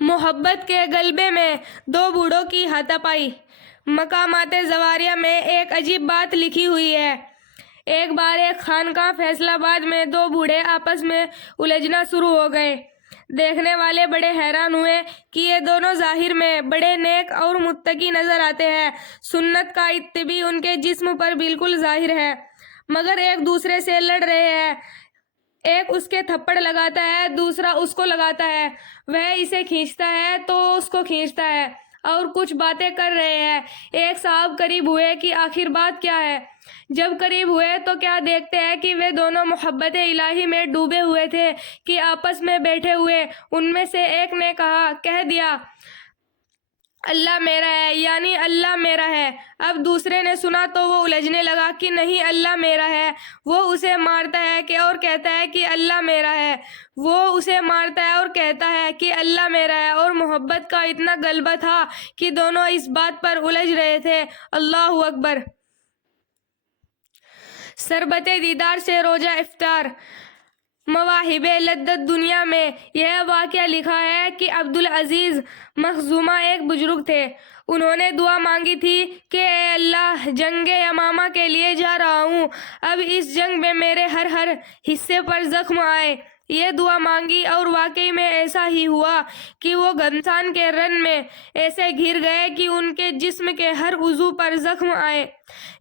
محبت کے غلبے میں دو بوڑھوں کی ہاتھ پائی۔ مقامات زواریہ میں ایک عجیب بات لکھی ہوئی ہے۔ ایک بار ایک خانقاہ فیصل آباد میں دو بوڑھے آپس میں الجھنا شروع ہو گئے۔ دیکھنے والے بڑے حیران ہوئے کہ یہ دونوں ظاہر میں بڑے نیک اور متقی نظر آتے ہیں، سنت کا اتباع ان کے جسم پر بالکل ظاہر ہے، مگر ایک دوسرے سے لڑ رہے ہیں۔ ایک اس کے تھپڑ لگاتا ہے، دوسرا اس کو لگاتا ہے، وہ اسے کھینچتا ہے تو اس کو کھینچتا ہے اور کچھ باتیں کر رہے ہیں۔ ایک صاحب قریب ہوئے کہ آخر بات کیا ہے؟ جب قریب ہوئے تو کیا دیکھتے ہیں کہ وہ دونوں محبت الہی میں ڈوبے ہوئے تھے کہ آپس میں بیٹھے ہوئے ان میں سے ایک نے کہہ دیا، اللہ میرا ہے، یعنی اللہ میرا ہے۔ اب دوسرے نے سنا تو وہ الجھنے لگا کہ نہیں، اللہ میرا ہے۔ وہ اسے مارتا ہے کہ اور کہتا ہے کہ اللہ میرا ہے۔ وہ اسے مارتا ہے اور کہتا ہے کہ اللہ میرا ہے، اور محبت کا اتنا غلبہ تھا کہ دونوں اس بات پر الجھ رہے تھے۔ اللہ اکبر۔ شربت دیدار سے روزہ افطار۔ مواہب لذت دنیا میں یہ واقعہ لکھا ہے کہ عبدالعزیز مخزومہ ایک بزرگ تھے۔ انہوں نے دعا مانگی تھی کہ اے اللہ، جنگ یمامہ کے لیے جا رہا ہوں، اب اس جنگ میں میرے ہر حصے پر زخم آئے۔ یہ دعا مانگی اور واقعی میں ایسا ہی ہوا کہ وہ گھمسان کے رن میں ایسے گر گئے کہ ان کے جسم کے ہر عضو پر زخم آئے۔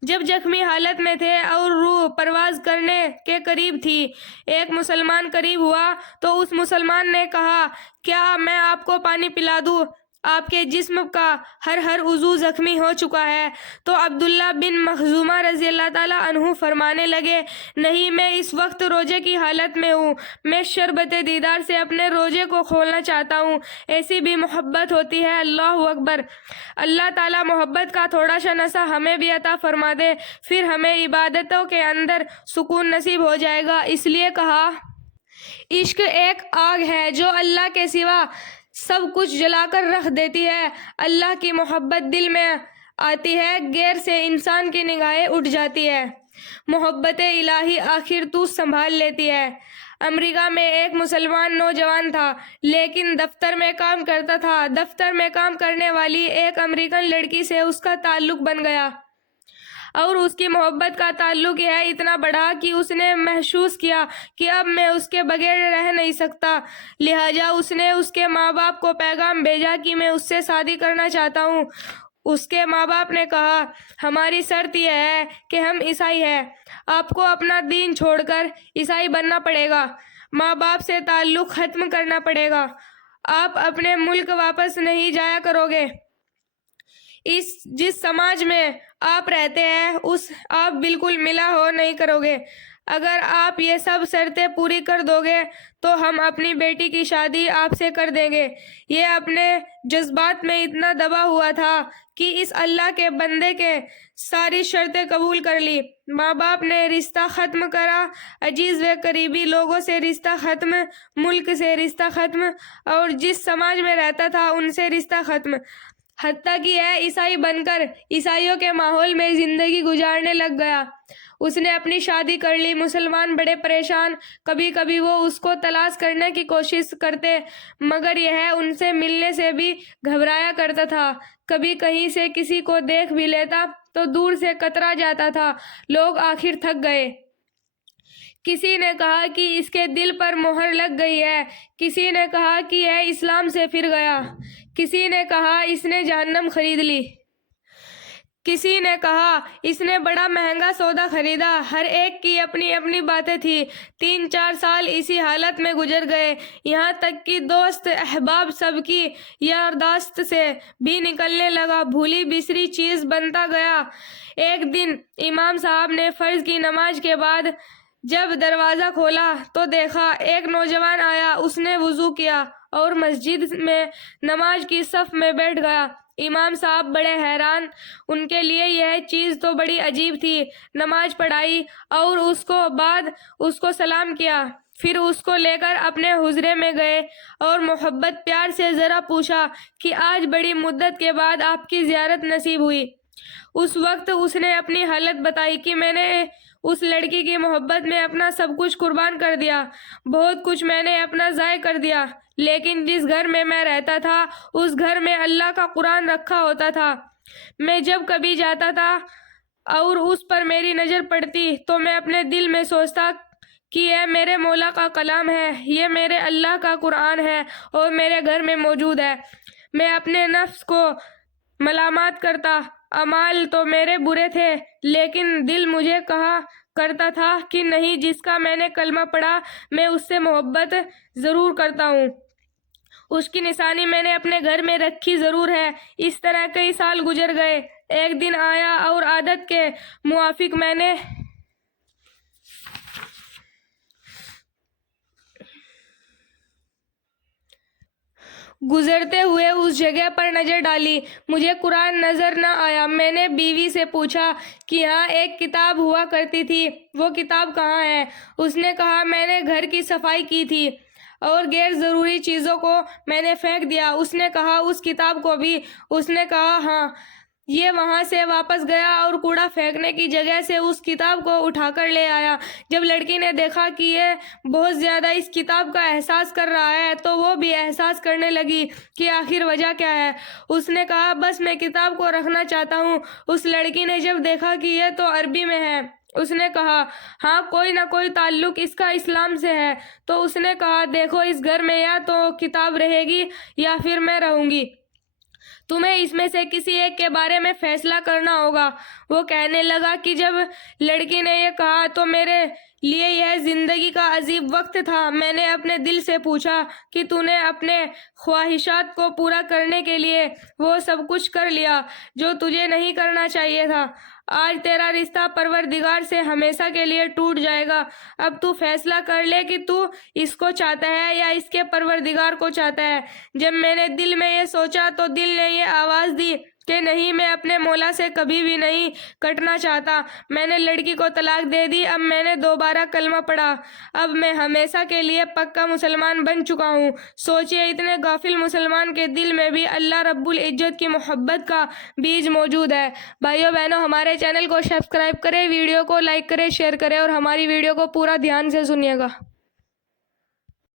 جب زخمی حالت میں تھے اور روح پرواز کرنے کے قریب تھی، ایک مسلمان قریب ہوا تو اس مسلمان نے کہا، کیا میں آپ کو پانی پلا دوں؟ آپ کے جسم کا ہر عضو زخمی ہو چکا ہے۔ تو عبداللہ بن مخزومہ رضی اللہ تعالیٰ عنہ فرمانے لگے، نہیں، میں اس وقت روزے کی حالت میں ہوں، میں شربت دیدار سے اپنے روزے کو کھولنا چاہتا ہوں۔ ایسی بھی محبت ہوتی ہے۔ اللہ اکبر۔ اللہ تعالیٰ محبت کا تھوڑا سا نشہ ہمیں بھی عطا فرما دے، پھر ہمیں عبادتوں کے اندر سکون نصیب ہو جائے گا۔ اس لیے کہا، عشق ایک آگ ہے جو اللہ کے سوا سب کچھ جلا کر رکھ دیتی ہے۔ اللہ کی محبت دل میں آتی ہے، غیر سے انسان کی نگاہیں اٹھ جاتی ہے، محبت الہی آخر تو سنبھال لیتی ہے۔ امریکہ میں ایک مسلمان نوجوان تھا، لیکن دفتر میں کام کرتا تھا۔ دفتر میں کام کرنے والی ایک امریکن لڑکی سے اس کا تعلق بن گیا، اور اس کی محبت کا تعلق یہ اتنا بڑھا کہ اس نے محسوس کیا کہ اب میں اس کے بغیر رہ نہیں سکتا۔ لہٰذا اس نے اس کے ماں باپ کو پیغام بھیجا کہ میں اس سے شادی کرنا چاہتا ہوں۔ اس کے ماں باپ نے کہا، ہماری شرط یہ ہے کہ ہم عیسائی ہیں، آپ کو اپنا دین چھوڑ کر عیسائی بننا پڑے گا، ماں باپ سے تعلق ختم کرنا پڑے گا، آپ اپنے ملک واپس نہیں جایا کرو گے، جس سماج میں آپ رہتے ہیں اس آپ بالکل ملا ہو نہیں کرو گے۔ اگر آپ یہ سب شرطیں پوری کر دو گے تو ہم اپنی بیٹی کی شادی آپ سے کر دیں گے۔ یہ اپنے جذبات میں اتنا دبا ہوا تھا کہ اس اللہ کے بندے کے ساری شرطیں قبول کر لی۔ ماں باپ نے رشتہ ختم کرا، عزیز و قریبی لوگوں سے رشتہ ختم، ملک سے رشتہ ختم، اور جس سماج میں رہتا تھا ان سے رشتہ ختم، حتیٰ کہ یہ عیسائی بن کر عیسائیوں کے ماحول میں زندگی گزارنے لگ گیا۔ اس نے اپنی شادی کر لی۔ مسلمان بڑے پریشان، کبھی کبھی وہ اس کو تلاش کرنے کی کوشش کرتے، مگر یہ ان سے ملنے سے بھی گھبرایا کرتا تھا۔ کبھی کہیں سے کسی کو دیکھ بھی لیتا تو دور سے کترا جاتا تھا۔ لوگ آخر تھک گئے۔ کسی نے کہا کہ اس کے دل پر مہر لگ گئی ہے، کسی نے کہا کہ یہ اسلام سے پھر گیا، کسی نے کہا اس نے جہنم خرید لی، کسی نے کہا اس نے بڑا مہنگا سودا خریدا۔ ہر ایک کی اپنی اپنی باتیں تھی۔ 3-4 سال اسی حالت میں گزر گئے، یہاں تک کہ دوست احباب سب کی یادداشت سے بھی نکلنے لگا، بھولی بسری چیز بنتا گیا۔ ایک دن امام صاحب نے فرض کی نماز کے بعد جب دروازہ کھولا تو دیکھا ایک نوجوان آیا۔ اس نے وضو کیا اور مسجد میں نماز کی صف میں بیٹھ گیا۔ امام صاحب بڑے حیران، ان کے لیے یہ چیز تو بڑی عجیب تھی۔ نماز پڑھائی اور اس کو سلام کیا، پھر اس کو لے کر اپنے حجرے میں گئے اور محبت پیار سے ذرا پوچھا کہ آج بڑی مدت کے بعد آپ کی زیارت نصیب ہوئی۔ اس وقت اس نے اپنی حالت بتائی کہ میں نے اس لڑکی کی محبت میں اپنا سب کچھ قربان کر دیا، بہت کچھ میں نے اپنا ضائع کر دیا، لیکن جس گھر میں میں رہتا تھا اس گھر میں اللہ کا قرآن رکھا ہوتا تھا۔ میں جب کبھی جاتا تھا اور اس پر میری نظر پڑتی تو میں اپنے دل میں سوچتا کہ یہ میرے مولا کا کلام ہے، یہ میرے اللہ کا قرآن ہے اور میرے گھر میں موجود ہے۔ میں اپنے نفس کو ملامت کرتا، اعمال تو میرے برے تھے لیکن دل مجھے کہا کرتا تھا کہ نہیں، جس کا میں نے کلمہ پڑھا میں اس سے محبت ضرور کرتا ہوں، اس کی نشانی میں نے اپنے گھر میں رکھی ضرور ہے۔ اس طرح کئی سال گزر گئے۔ ایک دن آیا اور عادت کے موافق میں نے گزرتے ہوئے اس جگہ پر نظر ڈالی، مجھے قرآن نظر نہ آیا۔ میں نے بیوی سے پوچھا کہ یہاں ایک کتاب ہوا کرتی تھی، وہ کتاب کہاں ہے؟ اس نے کہا میں نے گھر کی صفائی کی تھی اور غیر ضروری چیزوں کو میں نے پھینک دیا۔ اس نے کہا اس کتاب کو بھی؟ اس نے کہا ہاں۔ یہ وہاں سے واپس گیا اور کوڑا پھینکنے کی جگہ سے اس کتاب کو اٹھا کر لے آیا۔ جب لڑکی نے دیکھا کہ یہ بہت زیادہ اس کتاب کا احساس کر رہا ہے تو وہ بھی احساس کرنے لگی کہ آخر وجہ کیا ہے۔ اس نے کہا بس میں کتاب کو رکھنا چاہتا ہوں۔ اس لڑکی نے جب دیکھا کہ یہ تو عربی میں ہے، اس نے کہا ہاں کوئی نہ کوئی تعلق اس کا اسلام سے ہے۔ تو اس نے کہا دیکھو، اس گھر میں یا تو کتاب رہے گی یا پھر میں رہوں گی، تمہیں اس میں سے کسی ایک کے بارے میں فیصلہ کرنا ہوگا۔ وہ کہنے لگا کہ جب لڑکی نے یہ کہا تو میرے لیے یہ زندگی کا عجیب وقت تھا۔ میں نے اپنے دل سے پوچھا کہ تو نے اپنے خواہشات کو پورا کرنے کے لیے وہ سب کچھ کر لیا جو تجھے نہیں کرنا چاہیے تھا۔ آج تیرا رشتہ پروردگار سے ہمیشہ کے لیے ٹوٹ جائے گا۔ اب تو فیصلہ کر لے کہ تو اس کو چاہتا ہے یا اس کے پروردگار کو چاہتا ہے۔ جب میں نے دل میں یہ سوچا تو دل نے یہ آواز دی کہ نہیں، میں اپنے مولا سے کبھی بھی نہیں کٹنا چاہتا۔ میں نے لڑکی کو طلاق دے دی۔ اب میں نے دوبارہ کلمہ پڑھا، اب میں ہمیشہ کے لیے پکا مسلمان بن چکا ہوں۔ سوچئے اتنے غافل مسلمان کے دل میں بھی اللہ رب العزت کی محبت کا بیج موجود ہے۔ بھائیو بہنوں، ہمارے چینل کو سبسکرائب کریں، ویڈیو کو لائک کریں، شیئر کریں اور ہماری ویڈیو کو پورا دھیان سے سنیے گا۔